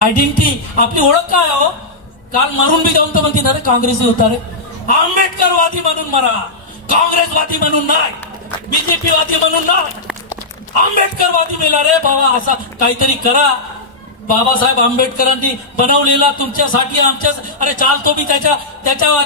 Identity आपली ओळख काय हो? काल मरून बी जाऊन तर म्हणते ना रे काँग्रेसी होता रे. आंबेडकरवादी म्हणून मरा, काँग्रेसवादी म्हणून नाही, बीजेपीवादी म्हणून नाही, आंबेडकरवादी मेला रे बाबा. असा काहीतरी करा. बाबासाहेब आंबेडकरांनी बनवलेला तुमच्यासाठी आमच्या अरे चालतो मी त्याच्या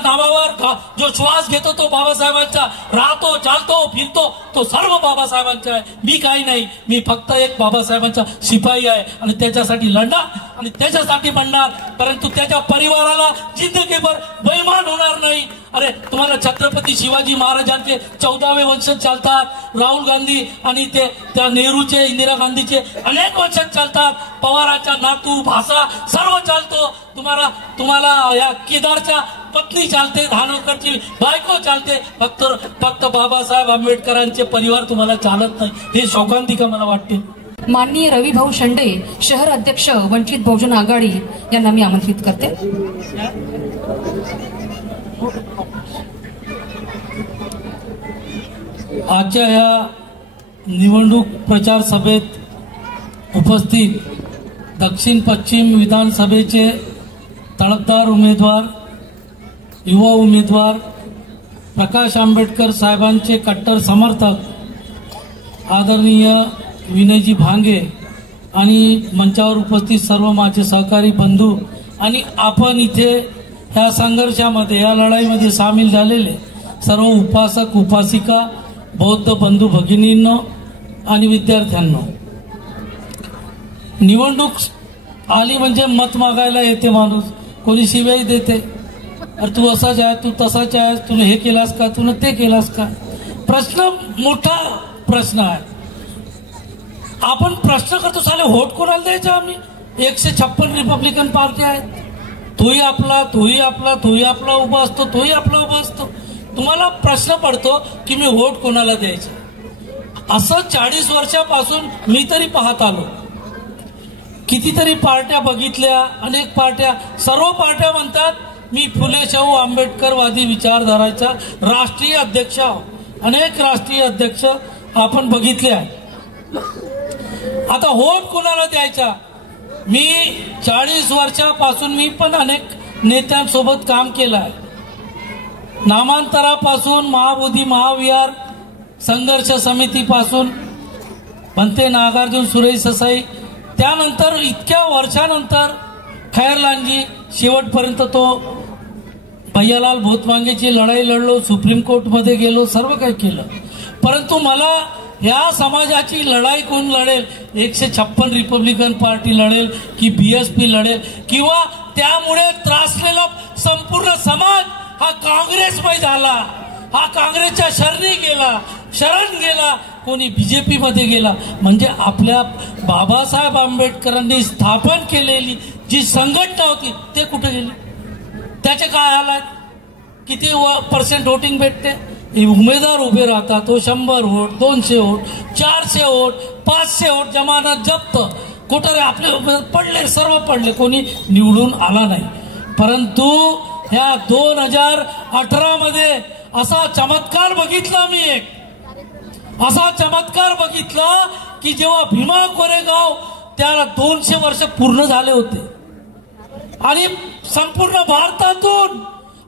नावावर जो श्वास घेतो तो बाबासाहेबांचा, राहतो चालतो फिरतो तो सर्व बाबासाहेबांचा आहे. मी काही नाही, मी फक्त एक बाबासाहेबांचा शिपाई आहे आणि त्याच्यासाठी लढणार आणि त्याच्यासाठी म्हणणार. परंतु त्याच्या परिवाराला जिंदगीभर बैमान होणार नाही. अरे तुम्हाला छत्रपती शिवाजी महाराजांचे 14वे वंशज चालतात, राहुल गांधी आणि त्या नेहरूचे, इंदिरा गांधीचे अनेक वंशज चालतात, पवारांच्या नातू भाषा सर्व चालतो. तुम्हाला या केदारच्या पत्नी चालते, धानोरकरची बायको चालते, फक्त बाबासाहेब आंबेडकरांचे परिवार तुम्हाला चालत नाही. हे शोकांतिका मला वाटते. माननीय रविभाऊ शेंडे, शहर अध्यक्ष वंचित बहुजन आघाडी यांना मी आमंत्रित करते. आजच्या या निवडणूक प्रचार सभेत उपस्थित दक्षिण पश्चिम विधानसभेचे तळपदार उमेदवार, युवा उमेदवार, प्रकाश आंबेडकर साहेबांचे कट्टर समर्थक आदरणीय विनयजी भांगे आणि मंचावर उपस्थित सर्व माझे सहकारी बंधू आणि आपण इथे या संघर्षामध्ये, या लढाईमध्ये सामील झालेले सर्व उपासक उपासिका, बौद्ध बंधू भगिनींनो आणि विद्यार्थ्यांनो, निवडणूक आली म्हणजे मत मागायला येते माणूस. कोणी शिवाई देते, अरे तू असाच आहे, तू तसाच आहे, तुने हे केलास का, तुने ते केलास का. प्रश्न मोठा प्रश्न आहे. आपण प्रश्न करतो, साले व्होट कोणाला द्यायचा. आम्ही 156 रिपब्लिकन पार्टी आहेत, तोही आपला उभा असतो, तोही आपला उभा असतो. तुम्हाला प्रश्न पडतो की मी व्होट कोणाला द्यायचं. असं 40 वर्षापासून मी तरी पाहत आलो. कितीतरी पार्ट्या बघितल्या, अनेक पार्ट्या, सर्व पार्ट्या म्हणतात मी फुले शाहू आंबेडकरवादी विचारधाराचा राष्ट्रीय अध्यक्ष आहोत. अनेक राष्ट्रीय अध्यक्ष आपण बघितले आहे. आता व्होट कोणाला द्यायचा. मी 40 वर्षापासून मी पण अनेक नेत्यांसोबत काम केलं आहे. नामांतरापासून महाबोधी महाविहार संघर्ष समितीपासून भन्ते नागार्जुन सुरेश ससाई, त्यानंतर इतक्या वर्षानंतर खैरलालजी, शेवटपर्यंत तो भैयालाल भोतमांगेची लढाई लढलो, सुप्रीम कोर्टमध्ये गेलो, सर्व काही केलं. परंतु मला या समाजाची लढाई कोण लढेल, 156 रिपब्लिकन पार्टी लढेल की बीएसपी लढेल, किंवा त्यामुळे त्रासलेला संपूर्ण समाज हा काँग्रेसमय झाला, हा काँग्रेसच्या शरण गेला, कोणी बीजेपी मध्ये गेला. म्हणजे आपल्या बाबासाहेब आंबेडकरांनी स्थापन केलेली जी संघटना होती ते कुठे गेली. त्याचे काय हाल आहेत. किती % वोटिंग भेटते. उमेदवार उभे राहतात, तो 100 वोट, 200 वोट, 400 वोट, 500 वोट, जमानत जप्त, कुठे आपले उमेदवार पडले, सर्व पडले, कोणी निवडून आला नाही. परंतु ह्या 2018 मध्ये असा चमत्कार बघितला मी. असा चमत्कार बघितला की जेव्हा भीमा कोरेगाव त्याला 200 वर्ष पूर्ण झाले होते आणि संपूर्ण भारतातून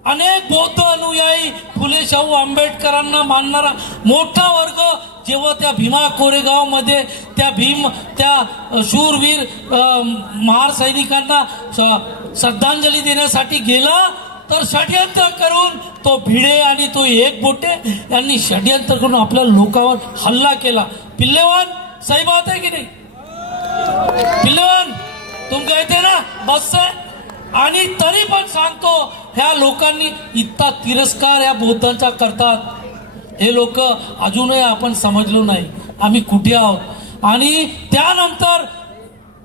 अनेक बौद्ध अनुयायी, फुले शाहू आंबेडकरांना मानणारा मोठा वर्ग जेव्हा त्या भीमा कोरेगाव मध्ये त्या शूरवीर महार सैनिकांना श्रद्धांजली देण्यासाठी गेला, तर षड्यंत्र करून तो भिडे आणि तो एकबोटे यांनी षड्यंत्र करून आपल्या लोकांवर हल्ला केला. पिल्लेवान सही बात आहे की नाही. पिल्लेवान तुम कहते ना बस से. आणि तरी पण सांगतो, ह्या लोकांनी इतका तिरस्कार या बौद्धांचा करतात. हे लोक अजूनही आपण समजलो नाही आम्ही कुठे आहोत. आणि त्यानंतर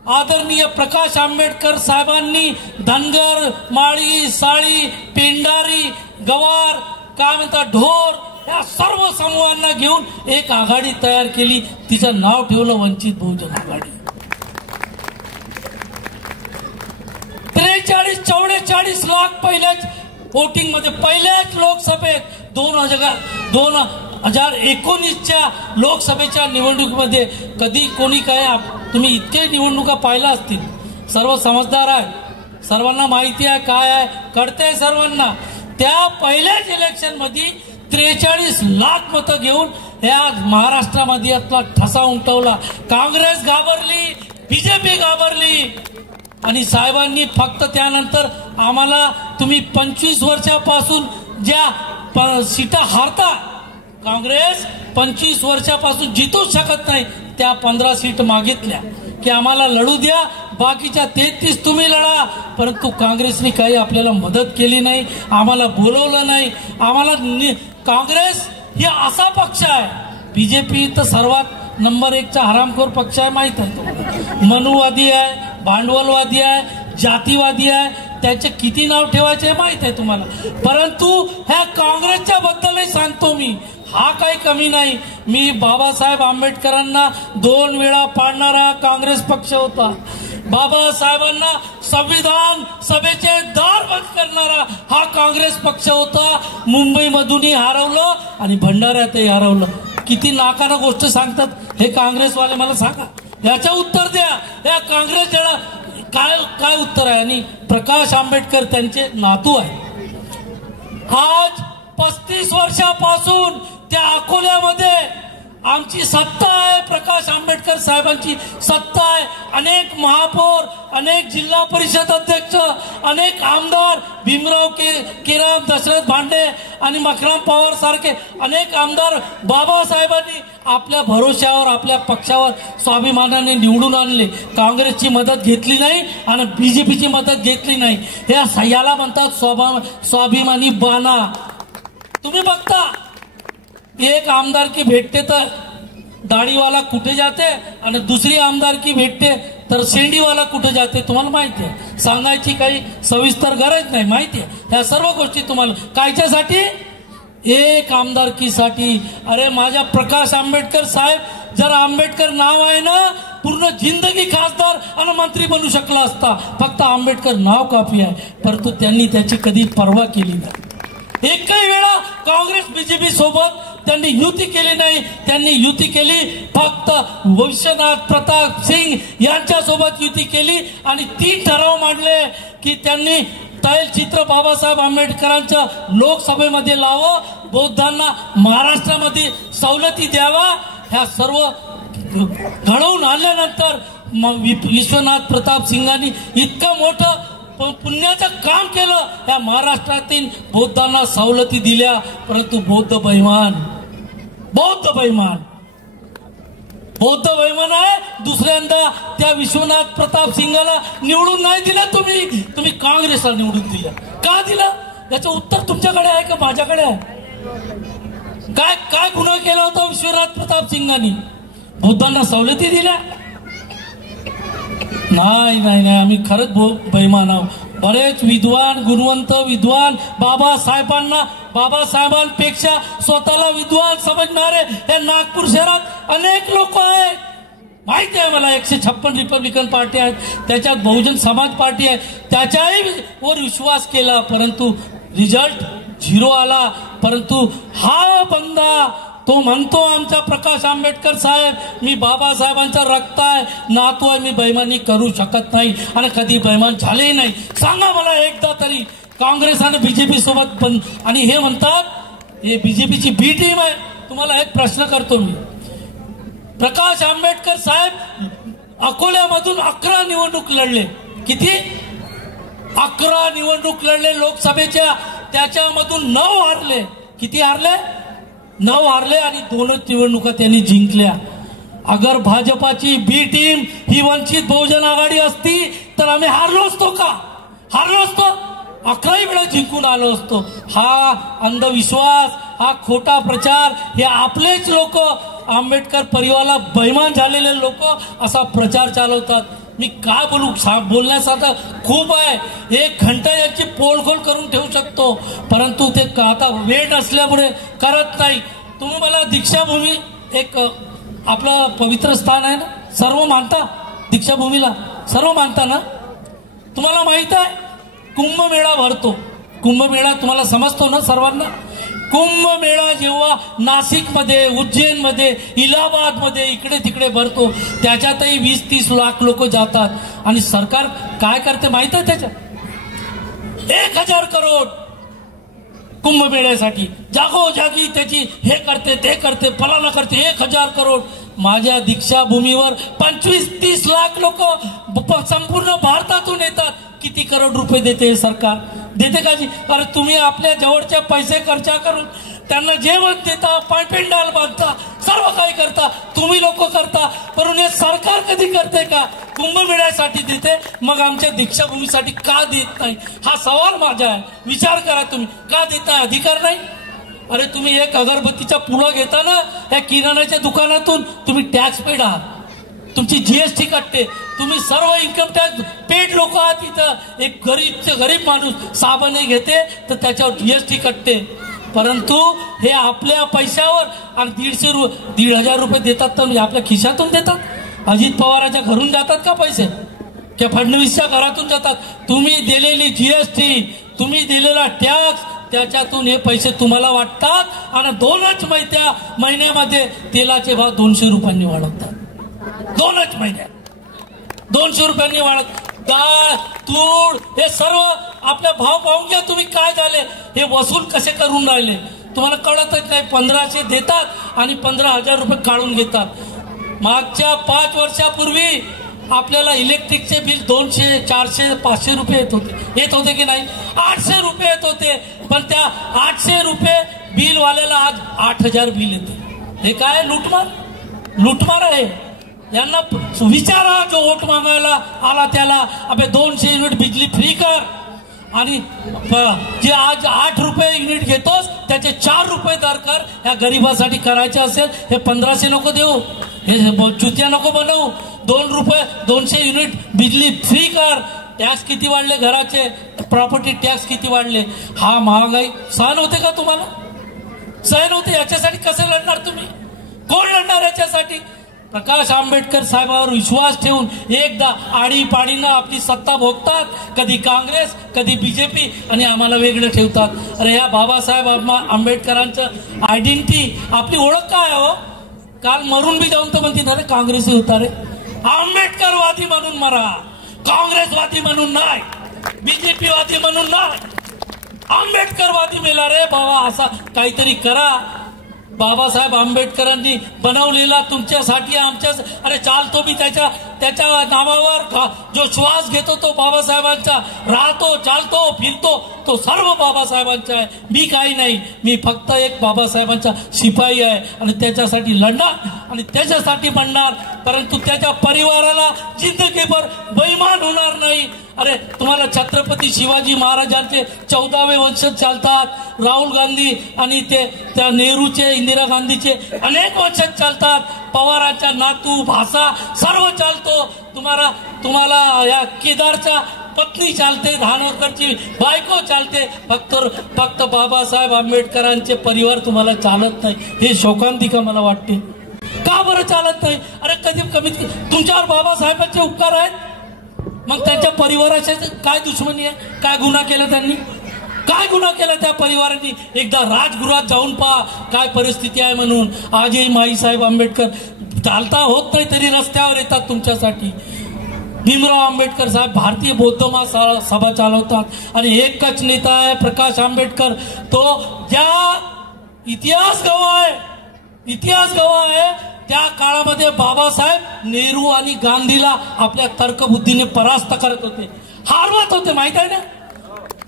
आदरणीय प्रकाश आंबेडकर साहेबांनी धनगर, माळी, साळी, पेंढारी, गवार, काय म्हणतात ढोर, या सर्व समूहांना घेऊन एक आघाडी तयार केली. तिचं नाव ठेवलं वंचित बहुजन आघाडी. 43-44 लाख पहिल्याच वोटिंग मध्ये, पहिल्याच लोकसभेत 2019च्या लोकसभेच्या निवडणुकीमध्ये कधी कोणी काय, तुम्ही इतके निवडणुका पाहिल्या असतील, सर्व समजदार आहे, सर्वांना माहिती आहे काय आहे, कळतंय सर्वांना. त्या पहिल्याच इलेक्शन मध्ये 43 लाख मतं घेऊन या महाराष्ट्रामध्ये यातला ठसा उमटवला. काँग्रेस घाबरली, बीजेपी घाबरली आणि साहेबांनी फक्त त्यानंतर आम्हाला तुम्ही 25 वर्षापासून ज्या सीटा हारता, काँग्रेस 25 वर्षापासून जितूच शकत नाही, त्या 15 सीट मागितल्या की आम्हाला लढू द्या, बाकीच्या 33 तुम्ही लढा. परंतु काँग्रेसने काही आपल्याला मदत केली नाही, आम्हाला बोलवलं नाही. आम्हाला काँग्रेस ही असा पक्ष आहे, बीजेपी तर सर्वात नंबर 1चा हरामखोर पक्ष आहे, माहित आहे तुम्हाला. मनुवादी आहे, भांडवलवादी आहे, जातीवादी आहे, त्याचे किती नाव ठेवायचे माहित आहे तुम्हाला. परंतु ह्या काँग्रेसच्या बद्दलही सांगतो मी, हा काही कमी नाही. मी बाबासाहेब आंबेडकरांना 2 वेळा पाडणारा काँग्रेस पक्ष होता. बाबासाहेबांना संविधान सभेचे दार बंद करणारा हा काँग्रेस पक्ष होता. मुंबईमधूनही हरवलं आणि भंडाऱ्यातही हरवलं. किती नाकानं गोष्ट सांगतात हे काँग्रेसवाले, मला सांगा, याचं उत्तर द्या. या काँग्रेस काय उत्तर आहे? आणि प्रकाश आंबेडकर त्यांचे नातू आहे. आज 35 वर्षापासून त्या अकोल्यामध्ये आमची सत्ता आहे, प्रकाश आंबेडकर साहेबांची सत्ता आहे. अनेक महापौर, अनेक जिल्हा परिषद अध्यक्ष, अनेक आमदार, भीमराव केराम, दशरथ भांडे आणि मकराम पवार सारखे अनेक आमदार बाबासाहेबांनी आपल्या भरोश्यावर, आपल्या पक्षावर स्वाभिमानाने निवडून आणले. काँग्रेसची मदत घेतली नाही आणि बीजेपीची मदत घेतली नाही. याला म्हणतात स्वाभिमानी बाणा. तुम्ही बघता, एक आमदारकी भेटते तर दाढीवाला कुठे जाते आणि दुसरी आमदारकी भेटते तर शेंडीवाला कुठे जाते, तुम्हाला माहिती आहे. सांगायची काही सविस्तर गरज नाही, माहिती आहे. ह्या सर्व गोष्टी तुम्हाला कायच्यासाठी? एक आमदारकीसाठी. अरे माझ्या प्रकाश आंबेडकर साहेब, जर आंबेडकर नाव आहे ना, पूर्ण जिंदगी खासदार आणि मंत्री बनू शकला असता. फक्त आंबेडकर नाव काफी आहे. परंतु त्यांनी त्याची कधी पर्वा केली नाही. एकही वेळा काँग्रेस बीजेपी सोबत त्यांनी युती केली नाही. त्यांनी युती केली फक्त विश्वनाथ प्रताप सिंग यांच्यासोबत युती केली आणि 3 ठराव मांडले की त्यांनी तैलचित्र बाबासाहेब आंबेडकरांच्या लोकसभेमध्ये लावं, बौद्धांना महाराष्ट्रामध्ये सवलती द्यावा. ह्या सर्व घडवून आणल्यानंतर विश्वनाथ प्रताप सिंगांनी इतकं मोठं पुण्याचं काम केलं. या महाराष्ट्रातील बौद्धांना सवलती दिल्या, परंतु बौद्ध बेईमान आहे. दुसऱ्यांदा त्या विश्वनाथ प्रताप सिंगाला निवडून नाही दिलं, तुम्ही काँग्रेसला निवडून दिलं. का दिलं? याचं उत्तर तुमच्याकडे आहे का माझ्याकडे आहे? काय गुन्हा केला होता विश्वनाथ प्रताप सिंगांनी? बौद्धांना सवलती दिल्या? नाही, आम्ही खरंच बेईमान आहोत. बरेच विद्वान, गुणवंत विद्वान, बाबासाहेबांपेक्षा स्वतःला विद्वान समजणारे या नागपूर शहरात अनेक लोक आहेत. माहिती आहे मला. 156 रिपब्लिकन पार्टी आहेत, त्याच्यात बहुजन समाज पार्टी आहे, त्याच्याही वर विश्वास केला, परंतु रिझल्ट 0 आला. परंतु हा बंदा तो म्हणतो, आमचा प्रकाश आंबेडकर साहेब, मी बाबासाहेबांचा रक्त आहे, नातू आहे, मी बेईमानी करू शकत नाही आणि कधी बेईमान झालेही नाही. सांगा मला एकदा तरी काँग्रेस आणि बीजेपी सोबत. आणि हे म्हणतात हे बीजेपीची बी टीम आहे. तुम्हाला एक प्रश्न करतो मी. प्रकाश आंबेडकर साहेब अकोल्यामधून 11 निवडणूक लढले. किती? 11 निवडणूक लढले लोकसभेच्या. त्याच्यामधून 9 हारले. किती हारले? 9 हारले आणि 2च निवडणुका त्यांनी जिंकल्या. अगर भाजपाची बी टीम ही वंचित बहुजन आघाडी असती तर आम्ही हारलो असतो का? हारलो असतो. 11 वेळा जिंकून आलो असतो. हा अंधविश्वास, हा खोटा प्रचार, हे आपलेच लोक, आंबेडकर परिवाराला बेईमान झालेले लोक असा प्रचार चालवतात. मी काय बोलू? बोलण्यासारखं खूप आहे. 1 घंटा याची पोलखोल करून ठेवू शकतो, परंतु ते आता वेळ नसल्यामुळे करत नाही. तुम्ही मला दीक्षाभूमी, एक आपलं पवित्र स्थान आहे ना, सर्व मानता दीक्षाभूमीला, सर्व मानता ना? तुम्हाला माहित आहे कुंभमेळा भरतो. कुंभमेळा तुम्हाला समजतो ना सर्वांना? कुंभमेळा जेव्हा नाशिकमध्ये, उज्जैनमध्ये, इलाहाबादमध्ये इकडे तिकडे भरतो, त्याच्यातही 20-30 लाख लोक जातात आणि सरकार काय करते माहित आहे? त्याच्यात 1000 करोड कुंभमेळ्यासाठी जागोजागी त्याची हे करते ते करते फलाना करते. 1000 करोड. माझ्या दीक्षाभूमीवर 25-30 लाख लोक संपूर्ण भारतातून येतात. किती करोड रुपये देते सरकार? देते का जी? अरे तुम्ही आपल्या जवळचे पैसे खर्च करून त्यांना जेवण देता, पेंडाल बांधता, सर्व काही करता, तुम्ही लोक करता, पण हे सरकार कधी करते का? कुंभमेळ्यासाठी देते, मग आमच्या दीक्षाभूमीसाठी का देत नाही? हा सवाल माझा आहे. विचार करा तुम्ही, का देताय? अधिकार नाही? अरे तुम्ही एक अगरबत्तीचा पुडा घेता ना, या किराणाच्या दुकानातून तुम्ही टॅक्स पेड आहात, तुमची जीएसटी कटते, तुम्ही सर्व इन्कम टॅक्स पेड लोक आहात. इथं एक गरीब माणूस साबण घेते तर त्याच्यावर जीएसटी कटते, परंतु हे आपल्या पैशावर आणि 1,500 रुपये देतात तर आपल्या खिशातून देतात. अजित पवाराच्या घरून जातात का पैसे? किंवा फडणवीसच्या घरातून जातात? तुम्ही दिलेली जीएसटी, तुम्ही दिलेला टॅक्स, त्याच्यातून हे पैसे तुम्हाला वाटतात आणि 2च महिन्यामध्ये तेलाचे भाव 200 रुपयांनी वाढवतात. 2च महिन्यात 200 रुपयांनी वाढत. डाळ, तूळ हे सर्व आपले भाव पाहून घ्या तुम्ही काय झाले. हे वसूल कसे करून राहिले तुम्हाला कळतच नाही. 1500 देतात आणि 15,000 रुपये काढून घेतात. मागच्या 5 वर्षापूर्वी आपल्याला इलेक्ट्रिकचे बिल 200, 400, 500 रुपये येत होते की नाही? 800 रुपये येत होते, पण त्या 800 रुपये बिल वाल्याला आज 8,000 बिल येते. हे काय लुटमार आहे. यांना विचारा, जो वोट मागायला आला त्याला, अबे 200 युनिट बिजली फ्री कर आणि जे आज 8 रुपये युनिट घेतोस त्याचे 4 रुपये दर कर. ह्या गरीबासाठी करायचे असेल हे 1500 नको देऊ, हे चुत्या नको बनवू. 2 रुपये 200 युनिट बिजली फ्री कर. टॅक्स किती वाढले? घराचे प्रॉपर्टी टॅक्स किती वाढले? हा महागाई सहन होते का तुम्हाला? सहन होते? याच्यासाठी कसे लढणार तुम्ही? कोण लढणार याच्यासाठी? प्रकाश आंबेडकर साहेबांवर विश्वास ठेवून एकदा आडीपाडीनं आपली सत्ता भोगतात, कधी काँग्रेस कधी बीजेपी, आणि आम्हाला वेगळं ठेवतात. अरे या बाबासाहेब आंबेडकरांचं आयडेंटिटी, आपली ओळख काय हो? काल मरून बी जाऊन तर म्हणते अरे काँग्रेसी होता रे. आंबेडकरवादी म्हणून मरा, काँग्रेसवादी म्हणून नाही, बीजेपीवादी म्हणून नाही. आंबेडकरवादी मेला रे बाबा. असा काहीतरी करा. बाबासाहेब आंबेडकरांनी बनवलेला तुमच्यासाठी आमच्या, अरे चालतो मी त्याच्या नावावर, जो श्वास घेतो तो बाबासाहेबांचा, राहतो चालतो फिरतो तो सर्व बाबासाहेबांचा आहे. मी काही नाही, मी फक्त एक बाबासाहेबांचा शिपाई आहे आणि त्याच्यासाठी लढणार आणि त्याच्यासाठी बनणार, परंतु त्याच्या परिवाराला जिंदगीभर बेईमान होणार नाही. अरे तुम्हाला छत्रपती शिवाजी महाराजांचे 14वे वंशज चालतात, राहुल गांधी आणि त्या नेहरूचे, इंदिरा गांधीचे अनेक वंशज चालतात, पवारांच्या नातू भाषा सर्व चालतो. तुम्हाला या केदारच्या पत्नी चालते, धानोरकरची बायको चालते, फक्त बाबासाहेब आंबेडकरांचे परिवार तुम्हाला चालत नाही. हे शोकांतिका मला वाटते. का बरं चालत नाही? अरे कमीत तुमच्यावर बाबासाहेबांचे उपकार आहेत, मग त्यांच्या परिवाराचे काय दुश्मनी आहे? काय गुन्हा केला त्यांनी? काय गुन्हा केला त्या परिवारांनी? एकदा राजगृहात जाऊन पहा काय परिस्थिती आहे म्हणून. आजही माईसाहेब आंबेडकर चालता होत नाही तरी रस्त्यावर येतात तुमच्यासाठी. भीमराव आंबेडकर साहेब भारतीय बौद्ध महासभा चालवतात आणि एकच नेता आहे प्रकाश आंबेडकर. तो ज्या इतिहास गवाह आहे त्या काळामध्ये बाबासाहेब नेहरू आणि गांधीला आपल्या तर्कबुद्धीने परास्त करत होते, हारवत होते, माहित आहे ना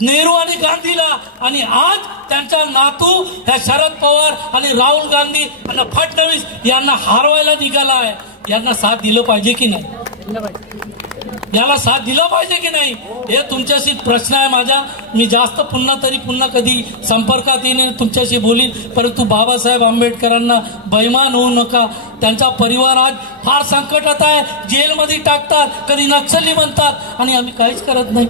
नेहरू आणि गांधीला. आणि आज त्यांचा नातू ह्या शरद पवार आणि राहुल गांधी आणि फडणवीस यांना हारवायला निघाला आहे. यांना साथ दिलं पाहिजे की नाही? याला साथ दिला पाहिजे की नाही? हे तुमच्याशी प्रश्न आहे माझा. मी जास्त पुन्हा कधी संपर्कात येईन, तुमच्याशी बोलीन, परंतु बाबासाहेब आंबेडकरांना बैमान होऊ नका. त्यांचा परिवार आज फार संकटात आहे, जेलमध्ये टाकतात, कधी नक्षली म्हणतात आणि आम्ही काहीच करत नाही.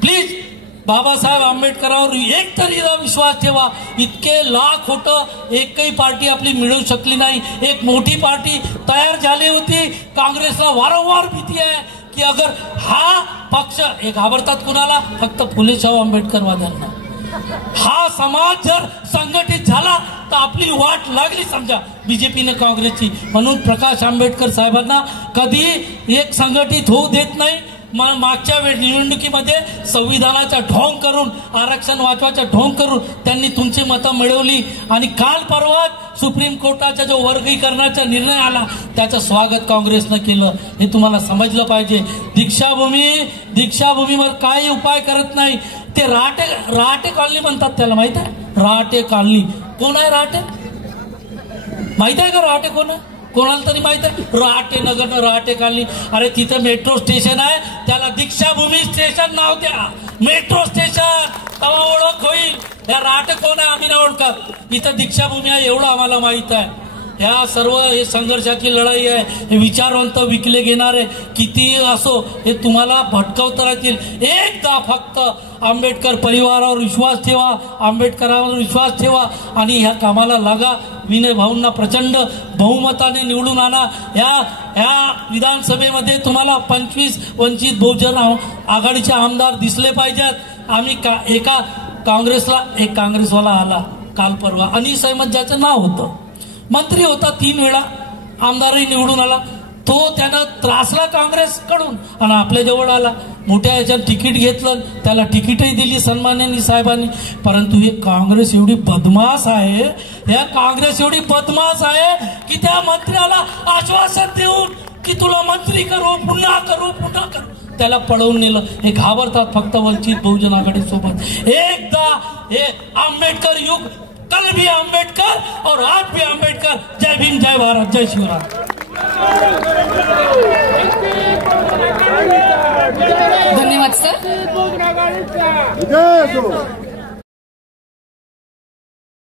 प्लीज बाबासाहेब आंबेडकरांवर एक तरी विश्वास ठेवा. इतके लाख होतं, एकही पार्टी आपली मिळू शकली नाही. एक मोठी पार्टी तयार झाली होती. काँग्रेसला वारंवार भीती आहे की अगर हा पक्ष, हे घाबरतात कुणाला? फक्त फुले शाहू आंबेडकरवाद्यांना. हा समाज जर संघटित झाला तर आपली वाट लागली समजा बीजेपीने काँग्रेसची. म्हणून प्रकाश आंबेडकर साहेबांना कधी एक संघटित होऊ देत नाही. मागच्या निवडणुकीमध्ये संविधानाचा ढोंग करून आरक्षण वाचवायचा ढोंग करून त्यांनी तुमची मतं मिळवली आणि काल परवा सुप्रीम कोर्टाचा जो वर्गीकरणाचा निर्णय आला त्याचं स्वागत काँग्रेसनं केलं. हे तुम्हाला समजलं पाहिजे. दीक्षाभूमीवर काही उपाय करत नाही. ते राहटे कॉलनी म्हणतात त्याला, माहित आहे? राहटे कॉलनी कोण आहे? राहटे माहित आहे का? राहटे कोणाला तरी माहित आहे? राहटे नगर राहटे कॉलनी. अरे तिथं मेट्रो स्टेशन आहे, त्याला दीक्षाभूमी स्टेशन नाव द्या. मेट्रो स्टेशन तेव्हा ओळख होईल. या राहटे कोण आहे? आम्ही नाही ओळखत. इथं दीक्षाभूमी आहे एवढं आम्हाला माहित आहे. ह्या सर्व हे संघर्षाची लढाई आहे. हे विचारवंत विकले घेणारे किती असो हे तुम्हाला भटकवत राहतील. एकदा फक्त आंबेडकर परिवारावर विश्वास ठेवा, आंबेडकरांवर विश्वास ठेवा आणि ह्या कामाला लागा. विनय भाऊंना प्रचंड बहुमताने निवडून आणा. ह्या विधानसभेमध्ये तुम्हाला 25 वंचित बहुजन आघाडीचे आमदार दिसले पाहिजेत. आम्ही एका काँग्रेसवाला आला काल परवा, अनिस अहमद ज्याचं नाव होतं, मंत्री होता, 3 वेळा आमदारही निवडून आला. तो त्यानं त्रासला काँग्रेसकडून आणि आपल्या जवळ आला. मोठ्या याच्यात तिकीट घेतलं, त्याला तिकीटही दिली सन्माननीय साहेबांनी. परंतु हे काँग्रेस एवढी बदमाश आहे, की त्या मंत्र्याला आश्वासन देऊन की तुला मंत्री करू, पुन्हा करू त्याला पळवून नेलं. हे घाबरतात फक्त वंचित बहुजन आघाडी सोबत. एकदा हे आंबेडकर युग, कल भी आंबेडकर और आज भी आंबेडकर. जय भीम, जय भारत, जय शिवराम. धन्यवाद सर.